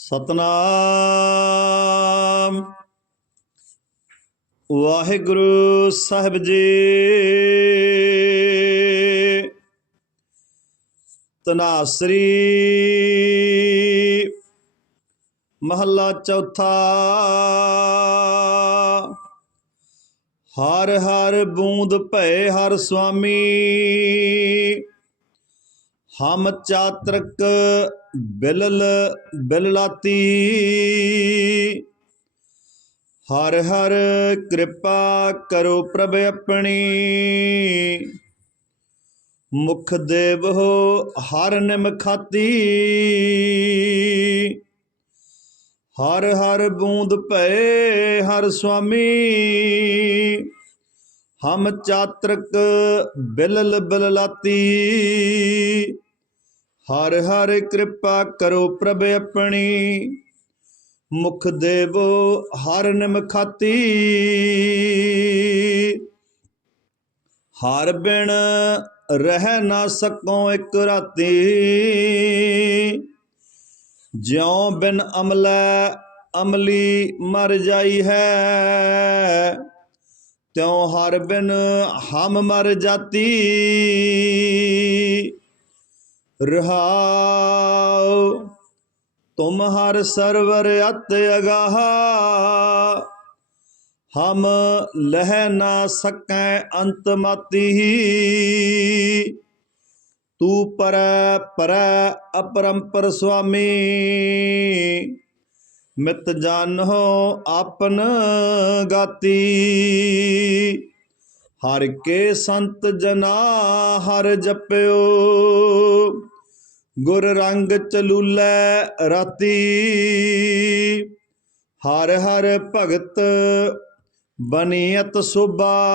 ਸਤਨਾਮ। ਵਾਹਿਗੁਰੂ ਸਾਹਿਬ ਜੀ। ਤਨਾਸਰੀ ਮਹੱਲਾ ਚੌਥਾ। ਹਰ ਹਰ ਬੂੰਦ ਭੈ ਹਰ ਸੁਆਮੀ ਹਮ ਚਾਤਰਕ ਬਿਲਲ ਬਿਲਲਾਤੀ। ਹਰ ਹਰ ਕਿਰਪਾ ਕਰੋ ਪ੍ਰਭ ਆਪਣੀ। ਮੁਖ ਦੇਵ ਹੋ ਹਰ ਨਿਮਖਾਤੀ। ਹਰ ਹਰ ਬੂੰਦ ਭੈ ਹਰ ਸੁਆਮੀ। ਹਮ ਚਾਤਰਕ ਬਿਲਲ ਬਿਲਲਾਤੀ। ਹਰ ਹਰ ਕਿਰਪਾ ਕਰੋ ਪ੍ਰਭ ਆਪਣੀ। ਮੁਖ ਦੇਵੋ ਹਰ ਨਿਮਖਾਤੀ। ਹਰ ਬਿਨ ਰਹਿ ਨਾ ਸਕੋ ਇੱਕ ਰਾਤੀ। ਜਿਉ ਬਿਨ ਅਮਲਾ ਅਮਲੀ ਮਰ ਜਾਈ ਹੈ। ਤਿਉ ਹਰ ਬਿਨ ਹਮ ਮਰ ਜਾਤੀ। ਰਹਾਉ ਤੁਮ ਹਰ ਸਰਵਰ ਅਤ ਅਗਾਹ। ਹਮ ਲਹਿ ਨਾ ਸਕੈ ਅੰਤ ਮਤੀ। ਤੂ ਪਰ ਪਰ ਅਪਰੰਪਰ ਸੁਆਮੀ। ਮਿਤ ਜਾਨੋ ਆਪਨ ਗਾਤੀ। ਹਰ ਕੇ ਸੰਤ ਜਨਾ ਹਰ ਜਪਿਓ। ਗੁਰ ਰੰਗ ਚਲੂਲੇ ਰਾਤੀ। ਹਰ ਹਰ ਭਗਤ ਬਨੀਅਤ ਸੁਭਾ।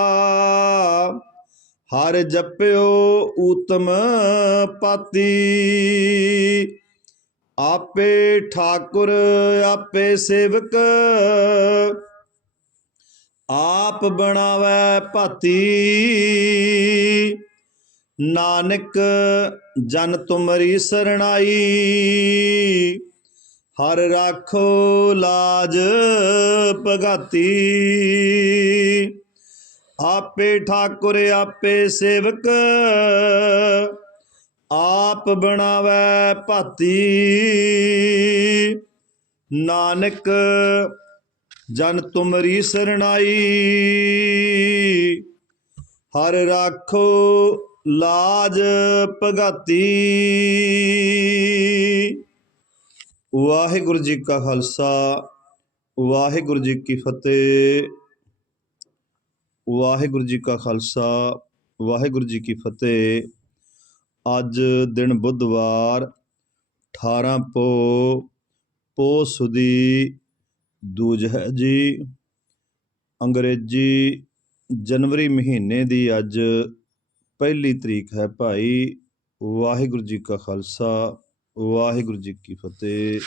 ਹਰ ਜਪਿਓ ਊਤਮ ਪਾਤੀ। ਆਪੇ ਠਾਕੁਰ, ਆਪੇ ਸੇਵਕ। ਆਪ ਬਣਾਵੇ ਭਾਤੀ। ਨਾਨਕ, ਜਨ ਤੁਮਰੀ ਸਰਣਾਈ। ਹਰ ਰਾਖੋ ਲਾਜ ਭਗਾਤੀ। ਆਪੇ ਠਾਕੁਰ, ਆਪੇ ਸੇਵਕ। ਆਪ ਬਣਾਵੇ ਭਾਤੀ। ਨਾਨਕ, ਜਨ ਤੁਮਰੀ ਸਰਣਾਈ। ਹਰ ਰਾਖੋ ਲਾਜ ਭਗਤੀ। ਵਾਹਿਗੁਰੂ ਜੀ ਕਾ ਖਾਲਸਾ, ਵਾਹਿਗੁਰੂ ਜੀ ਕੀ ਫਤਿਹ। ਵਾਹਿਗੁਰੂ ਜੀ ਕਾ ਖਾਲਸਾ, ਵਾਹਿਗੁਰੂ ਜੀ ਕੀ ਫਤਿਹ। ਅੱਜ ਦਿਨ ਬੁੱਧਵਾਰ 18 ਪੋ ਪੋ ਸੁਦੀ ਦੂਜ ਹੈ ਜੀ। ਅੰਗਰੇਜ਼ੀ ਜਨਵਰੀ ਮਹੀਨੇ ਦੀ ਅੱਜ ਪਹਿਲੀ ਤਰੀਕ ਹੈ ਭਾਈ। ਵਾਹਿਗੁਰੂ ਜੀ ਕਾ ਖਾਲਸਾ, ਵਾਹਿਗੁਰੂ ਜੀ ਕੀ ਫਤਿਹ।